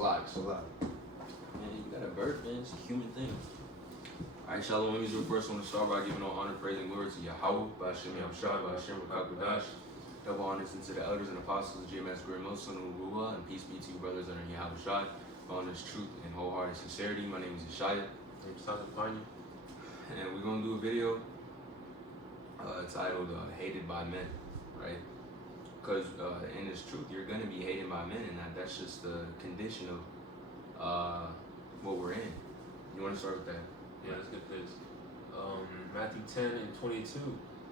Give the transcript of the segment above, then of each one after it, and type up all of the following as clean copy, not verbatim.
lot. Man, you got a birth, man. It's a human thing. Alright, Shalom. We first want to start by giving all honor, praise, and glory to Yahawah Bahasham Yahawashi Bahasham, Qadash. Double honors into the elders and apostles of GMS Great Muslim and peace be to you, brothers under Yahawah. On this truth and wholehearted sincerity. My name is Yeshaya. And we're gonna do a video titled "Hated by Men," right? Because in this truth, you're gonna be hated by men, and that's just the condition of what we're in. You want to start with that? Yeah, that's good. Because Matthew 10:22, it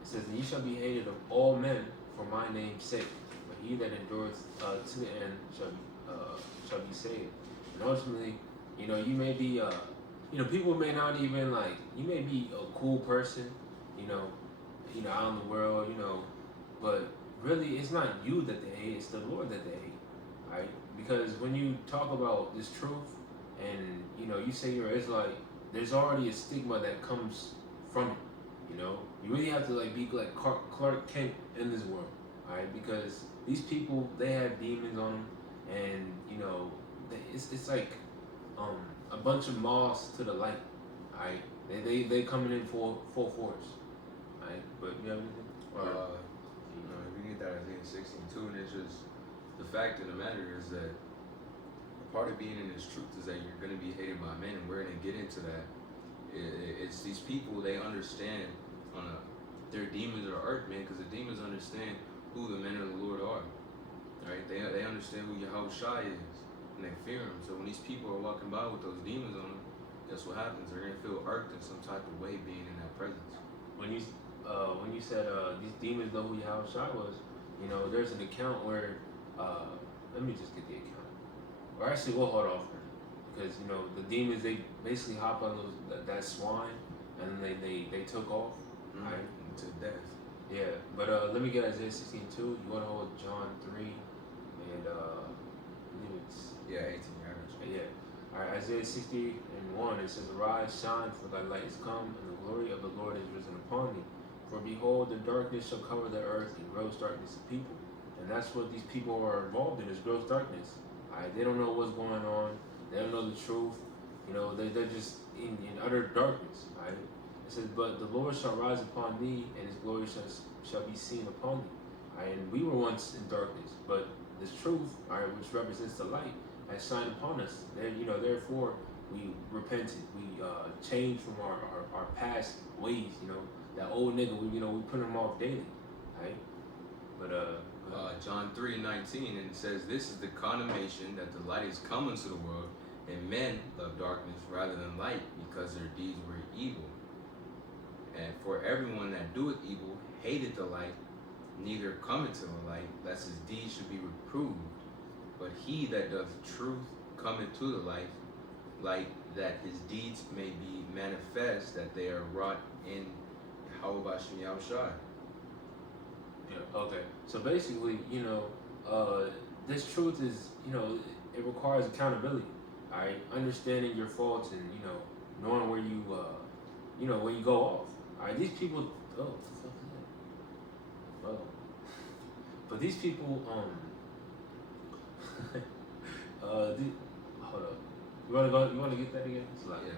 says, "And ye shall be hated of all men for my name's sake, but he that endureth to the end shall be saved." And ultimately, you may be, people may not even you may be a cool person, out in the world, but really it's not you that they hate, it's the Lord that they hate, right? Because when you talk about this truth and, you say you're Israelite, there's already a stigma that comes from it, You really have to be like Clark Kent in this world, right? Because these people, they have demons on them, and, it's like a bunch of moths to the light, right? They coming in full force, right? But you have anything? We get that Isaiah 16:2, and it's just the fact of the matter is that part of being in this truth is that you're going to be hated by men, and we're going to get into that. It's these people, they understand their demons are earthmen, because the demons understand who the men of the Lord are, right? They understand who Yahawah is, and they fear him. So when these people are walking by with those demons on them, guess what happens? They're going to feel irked in some type of way being in that presence. When you said these demons know who Yahawah was, there's an account where, let me just get the account. Or actually, we'll hold off for it, because the demons, they basically hop on that swine, and then they took off, right, to death. Yeah, but let me get Isaiah 16:2. You want to hold John 3, and I believe it's 18. Yeah. All right, Isaiah 60:1. It says, "Arise, shine, for thy light is come, and the glory of the Lord is risen upon thee. For behold, the darkness shall cover the earth, and gross darkness of people." And that's what these people are involved in, is gross darkness. Right? They don't know what's going on. They don't know the truth. They're just in utter darkness. Right? It says, "But the Lord shall rise upon thee, and his glory shall be seen upon thee." Right? And we were once in darkness, but this truth, all right, which represents the light, has shined upon us. Therefore, we repented. We changed from our past ways. That old nigga, we put him off daily, right? But John 3:19, and it says, "This is the condemnation, that the light is come into the world, and men love darkness rather than light, because their deeds were evil. And for everyone that doeth evil hated the light, neither come into the light, lest his deeds should be reproved. But he that doth truth come into the light, that his deeds may be manifest, that they are wrought in Yahawah Bahasham Yahawashi." Yeah, okay. So basically, this truth is, it requires accountability, all right? Understanding your faults and, knowing where you, when you go off. All right, these people, what the fuck is that? Oh. But these people, hold up. You want to get that again? Slide.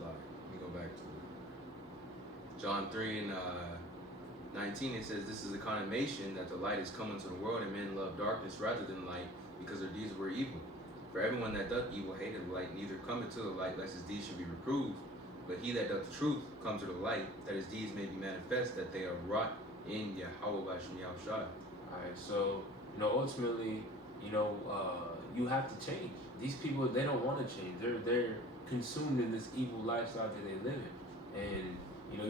Let me go back to it. John 3:19, it says, "This is the condemnation, that the light is come into the world, and men love darkness rather than light, because their deeds were evil. For everyone that doth evil hated the light, neither come into the light, lest his deeds should be reproved. But he that doth truth come to the light, that his deeds may be manifest, that they are wrought in Yahawah Bahasham Yahawashi." All right, so ultimately, you have to change. These people, they don't want to change. They're consumed in this evil lifestyle that they live in, and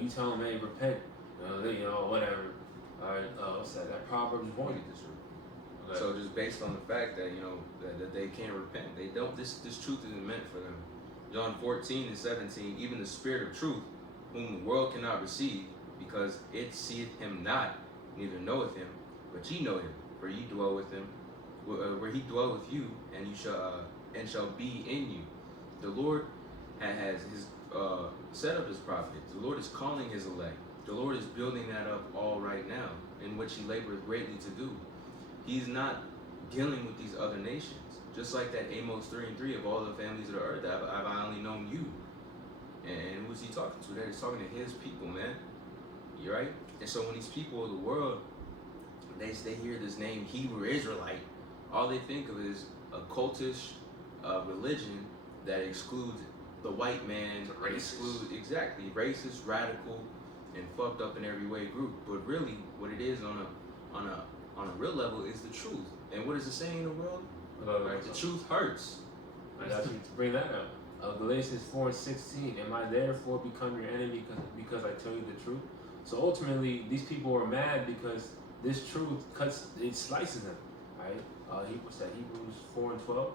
you tell them, "Hey, repent," whatever. All right, what's that? That Proverbs 1. Okay. So just based on the fact that that they can't repent, they don't. This truth isn't meant for them. John 14:17, "Even the Spirit of truth, whom the world cannot receive, because it seeth him not, neither knoweth him. But ye know him, for ye dwell with him, where he dwell with you, and you shall be in you." The Lord has his set up his prophets. The Lord is calling his elect. The Lord is building that up all right now, in which he laboreth greatly to do. He's not dealing with these other nations. Just like that Amos 3:3, of all the families of the earth, have I only known you. And who's he talking to? That he's talking to his people, man. You right? And so when these people of the world, they hear this name Hebrew Israelite, all they think of is a cultish religion that excludes the white man, excludes exactly racist, radical, and fucked up in every way group. But really, what it is on a real level is the truth. And what is the saying in the world? Right? The truth hurts. I got you to bring that up. Galatians 4:16. Am I therefore become your enemy because I tell you the truth? So ultimately, these people are mad because this truth slices them, right? What's that? Hebrews 4:12.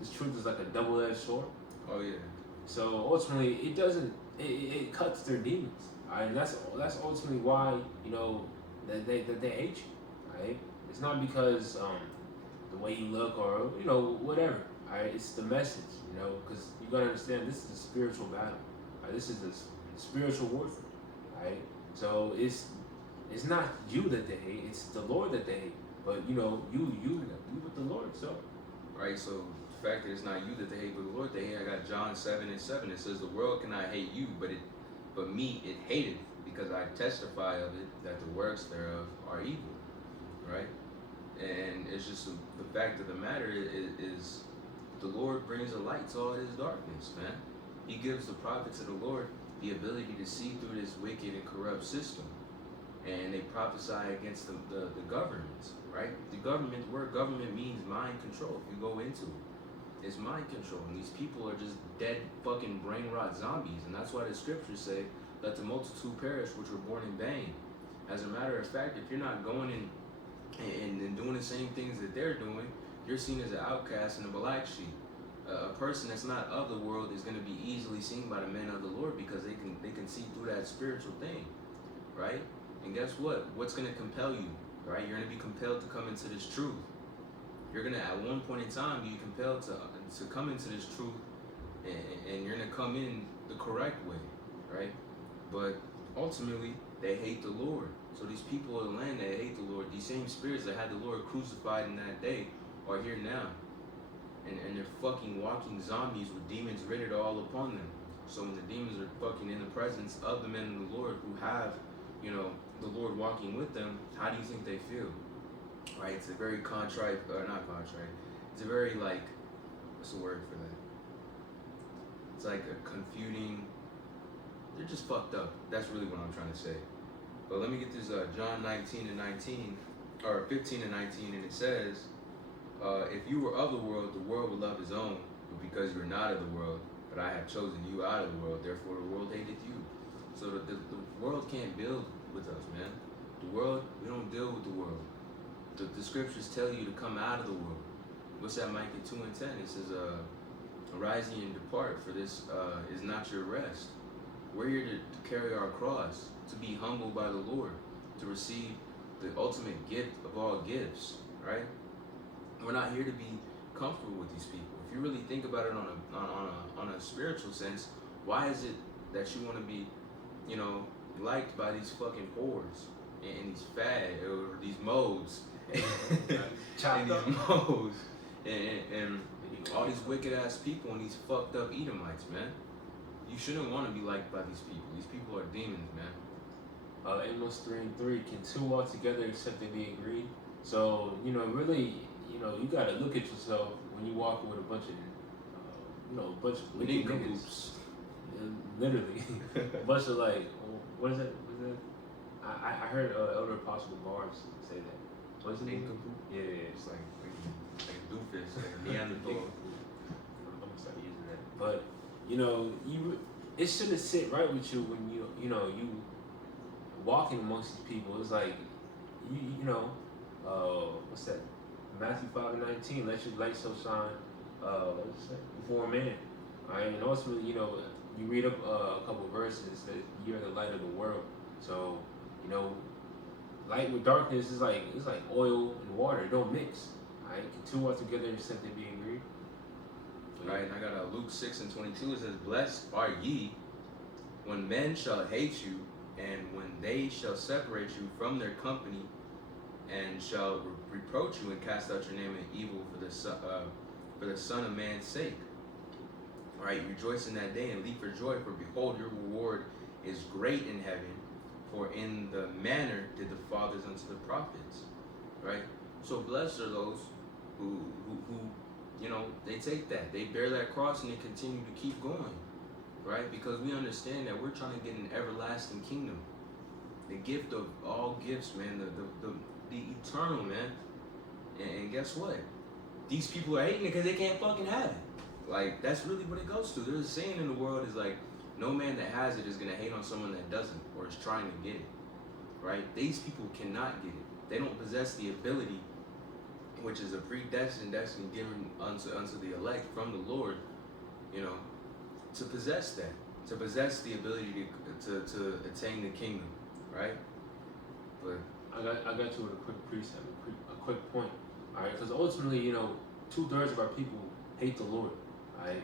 This truth is like a double-edged sword. Oh yeah. So ultimately, it cuts their demons. Right? And that's ultimately why that they hate you, right? It's not because the way you look or whatever. Right? It's the message, because you gotta understand this is a spiritual battle. Right? This is a spiritual warfare, right? So it's not you that they hate; it's the Lord that they hate. But you with the Lord, so. Right. So the fact that it's not you that they hate, but the Lord they hate. I got John 7:7. It says, "The world cannot hate you, but me it hateth, because I testify of it that the works thereof are evil." Right. And it's just the fact of the matter is the Lord brings a light to all his darkness, man. He gives the prophets of the Lord the ability to see through this wicked and corrupt system. And they prophesy against the governments, right? The word government means mind control. If you go into it, it's mind control. And these people are just dead fucking brain rot zombies. And that's why the scriptures say, let the multitude perish which were born in vain. As a matter of fact, if you're not going in and doing the same things that they're doing, you're seen as an outcast and a black sheep. A person that's not of the world is going to be easily seen by the men of the Lord, because they can see through that spiritual thing, right? And guess what? What's going to compel you, right? You're going to be compelled to come into this truth. You're going to, at one point in time, be compelled to come into this truth, and you're going to come in the correct way, right? But ultimately, they hate the Lord. So these people of the land that hate the Lord, these same spirits that had the Lord crucified in that day, are here now. And they're fucking walking zombies with demons written all upon them. So when the demons are fucking in the presence of the men of the Lord who have, the Lord walking with them, how do you think they feel? Right? It's a very contrite, not contrite. It's a very what's the word for that? It's like a confuting. They're just fucked up. That's really what I'm trying to say. But let me get this John 19:19, or 15:19, and it says, if you were of the world would love his own, but because you're not of the world, but I have chosen you out of the world, therefore the world hateth you. So the world can't build with us, man. The world, we don't deal with the world. The scriptures tell you to come out of the world. What's that, Micah 2:10? It says, arise ye and depart, for this is not your rest. We're here to carry our cross, to be humbled by the Lord, to receive the ultimate gift of all gifts, right? We're not here to be comfortable with these people. If you really think about it on a spiritual sense, why is it that you want to be, liked by these fucking whores and these or these modes, and these modes, and all these wicked ass people and these fucked up Edomites, man? You shouldn't want to be liked by these people. These people are demons, man. Amos 3:3. Can two walk together except they be agreed? So really. You gotta look at yourself when you walk with a bunch of wicked niggas. Literally, a bunch of what is it? I heard Elder Apostle Bars say that. What's his name? Yeah, it's like doofus, like Neanderthal. I'm gonna start using that. But it shouldn't sit right with you when you walking amongst these people. It's like what's that? Matthew 5:19, let your light so shine before men. Right? And ultimately, you read up a couple of verses that you're the light of the world. So, light with darkness is it's like oil and water. It don't mix. Right? Can two walk together except they be agreed? Right, and I got Luke 6:22. It says, blessed are ye when men shall hate you, and when they shall separate you from their company, and shall reproach you and cast out your name in evil for the Son of Man's sake. Right? Rejoice in that day and leap for joy, for behold, your reward is great in heaven, for in the manner did the fathers unto the prophets. Right? So blessed are those who they take that, they bear that cross, and they continue to keep going. Right? Because we understand that we're trying to get an everlasting kingdom, the gift of all gifts, man, the eternal, man. And guess what? These people are hating it because they can't fucking have it. Like, that's really what it goes to. There's a saying in the world is like, no man that has it is gonna hate on someone that doesn't or is trying to get it. Right? These people cannot get it. They don't possess the ability, which is a predestined destiny given unto the elect from the Lord, to possess that, to possess the ability to attain the kingdom, right? But I got you with a quick precept, a quick point, all right? Because ultimately, 2/3 of our people hate the Lord, all right?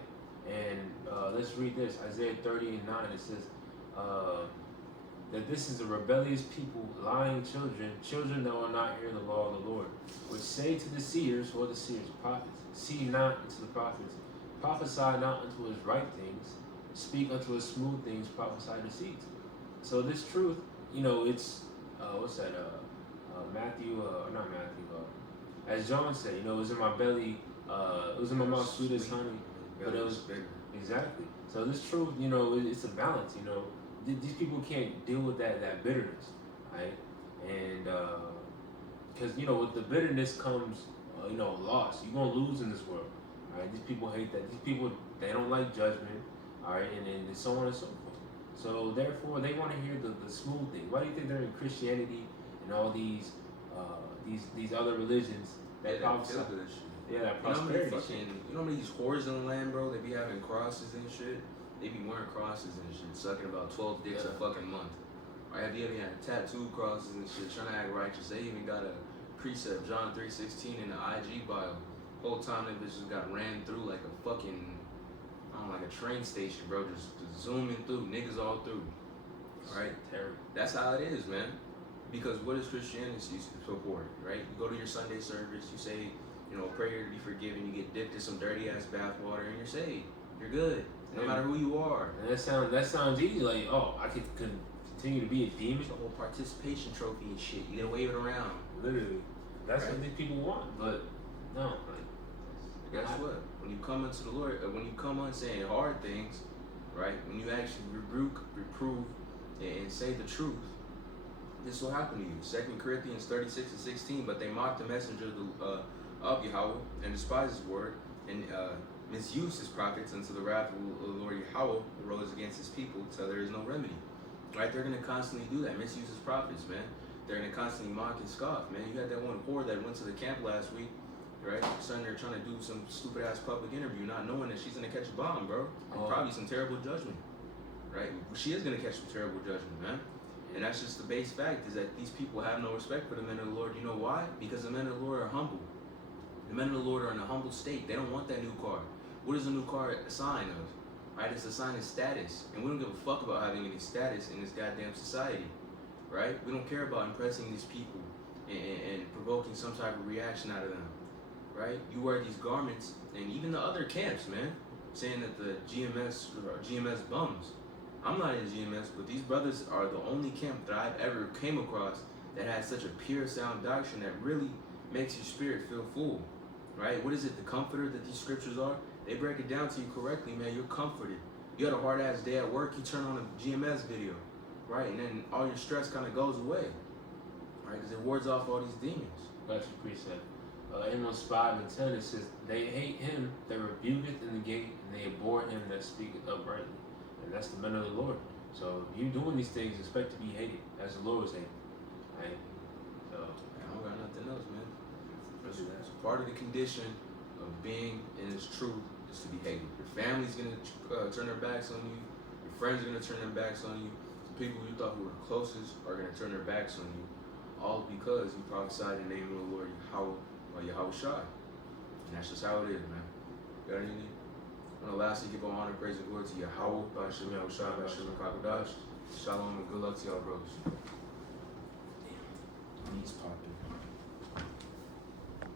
And let's read this, Isaiah 30:9. It says that this is a rebellious people, lying children that will not hear the law of the Lord, which say to the seers, or the seers, prophets, see not unto the prophets, prophesy not unto his right things, speak unto his smooth things, prophesy deceits. So this truth, it's what's that? Matthew, not Matthew. As John said, it was in my belly, it was in my mouth sweet as honey, but it was bigger. Exactly. So this truth, it's a balance. These people can't deal with that bitterness, right? And because with the bitterness comes, loss. You're gonna lose in this world. Right? These people hate that. These people, they don't like judgment, all right, and so on and so forth. So therefore, they want to hear the smooth thing. Why do you think they're in Christianity and all these other religions that prophesy? Yeah, that prosperity. You know how many these whores in the land, bro? They be having crosses and shit. They be wearing crosses and shit, sucking about 12 dicks a fucking month. Right? Have you ever had tattoo crosses and shit, trying to act righteous? They even got a precept, John 3:16 in the IG bio. Whole time that bitch just got ran through like a fucking, like a train station, bro. Just zooming through, niggas all through. Right? Terrible. That's how it is, man. Because what does Christianity support, right? You go to your Sunday service, you say, prayer to be forgiven, you get dipped in some dirty ass bath water, and you're saved. You're good, no matter who you are. And that sounds easy. Like, I could continue to be a demon. It's a whole participation trophy and shit. You gotta wave it around. Literally, that's what these people want. But no, guess what? When you come unto the Lord, when you come on saying hard things, right? When you actually rebuke, reprove, and say the truth, this will happen to you. 2 Corinthians 36:16. But they mocked the messenger of Yahawah and despised his word and misused his prophets until the wrath of the Lord Yahawah arose against his people till there is no remedy. Right? They're gonna constantly do that. Misuse his prophets, man. They're gonna constantly mock and scoff, man. You had that one whore that went to the camp last week. Right? Son, they're trying to do some stupid ass public interview, not knowing that she's gonna catch a bomb, bro. And probably some terrible judgment. Right? She is gonna catch some terrible judgment, man. And that's just the base fact, is that these people have no respect for the men of the Lord. You know why? Because the men of the Lord are humble. The men of the Lord are in a humble state. They don't want that new car. What is a new car a sign of? Right? It's a sign of status. And we don't give a fuck about having any status in this goddamn society. Right? We don't care about impressing these people and provoking some type of reaction out of them. Right? You wear these garments, and even the other camps, man, saying that the GMS bums. I'm not in GMS, but these brothers are the only camp that I've ever came across that has such a pure, sound doctrine that really makes your spirit feel full. Right? What is it, the comforter that these scriptures are? They break it down to you correctly, man. You're comforted. You had a hard ass day at work, you turn on a GMS video, right? And then all your stress kind of goes away, right? Because it wards off all these demons. Got your precept. Amos 5:10, it says, they hate him that rebuketh in the gate, and they abhor him that speaketh uprightly. And that's the men of the Lord. So if you doing these things, expect to be hated, as the Lord is hated. Right? So I don't got nothing else, man. That's part of the condition of being in His truth is to be hated. Your family's gonna turn their backs on you. Your friends are gonna turn their backs on you. The people you thought who were closest are gonna turn their backs on you, all because you prophesied in the name of the Lord Yahawashi. And that's just how it is, man. Got anything? I want to lastly give all honor, praise, and glory to Yahawah Bahasham Yahawashi Bahasham Qadash. Shalom and good luck to y'all, brothers. Damn, knees popping.